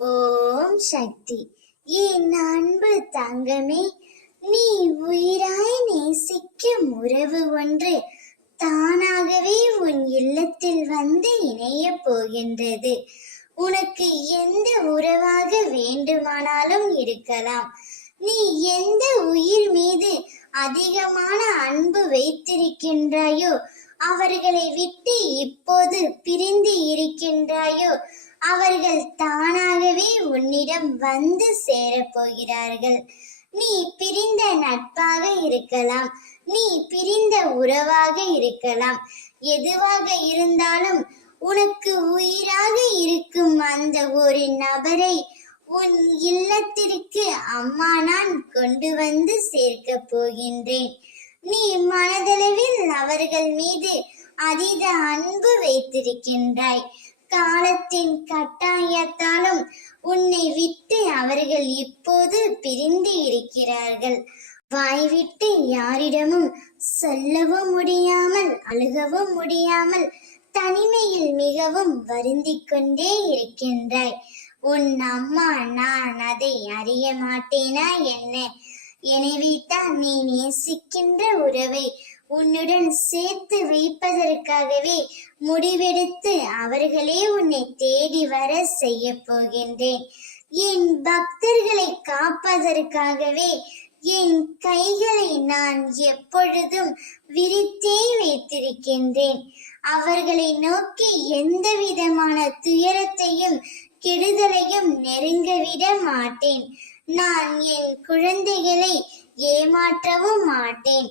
ஓம் சக்தி. என் அன்பு தங்கமே, நீ உயிராய் நேசிக்கும் உறவு ஒன்று தானாகவே உன் இல்லத்தில் வந்து இணைய போகின்றது. உனக்கு எந்த உறவாக வேண்டுமானாலும் இருக்கலாம். நீ எந்த உயிர் மீது அதிகமான அன்பு வைத்திருக்கின்றாயோ, அவர்களை விட்டு இப்போது பிரிந்து இருக்கின்றாயோ, அவர்கள் தானாகவே உன்னிடம் வந்து சேரப்போகிறார்கள். நீ பிரிந்த நட்பாக இருக்கலாம், நீ பிரிந்த உறவாக இருக்கலாம். எதுவாக இருந்தாலும் உனக்கு உயிராக இருக்கும் அந்த ஒரு நபரை உன் இல்லத்திற்கு அம்மா நான் கொண்டு வந்து சேர்க்க போகின்றேன். நீ மனதளவில் அவர்கள் மீது அதீத அன்பு வைத்திருக்கின்றாய். காலத்தின் கட்டாயத்தாலும் உன்னை விட்டு அவர்கள் இப்போது பிரிந்து இருக்கிறார்கள். வாய்விட்டு யாரிடமும் சொல்லவும் முடியாமல், அழுகவும் முடியாமல், தனிமையில் மிகவும் வருந்திக் கொண்டே இருக்கின்றாய். உன் அம்மா நான் அதை அறிய மாட்டேனா என்ன? எனவே தான் நீ நேசிக்கின்ற உறவை உன்னுடன் சேர்த்து வைப்பதற்காகவே முடிவெடுத்து அவர்களே உன்னை தேடி வர செய்ய போகின்றேன். என் பக்தர்களை காப்பதற்காகவே என் கைகளை நான் எப்பொழுதும் விரித்தே வைத்திருக்கின்றேன். அவர்களை நோக்கி எந்த விதமான துயரத்தையும் கெடுதலையும் நெருங்க விட மாட்டேன். நான் என் குழந்தைகளை ஏமாற்றவும் மாட்டேன்.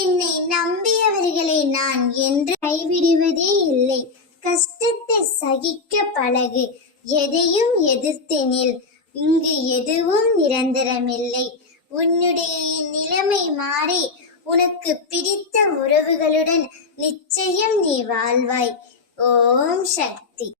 என்னை நம்பியவர்களை நான் என்று கைவிடுவதே இல்லை. கஷ்டத்தை சகிக்க பழகு, எதையும் எதிர்த்து நில். இங்கு எதுவும் நிரந்தரமில்லை. உன்னுடைய நிலைமை மாறி உனக்கு பிடித்த உறவுகளுடன் நிச்சயம் நீ வாழ்வாய். ஓம் சக்தி.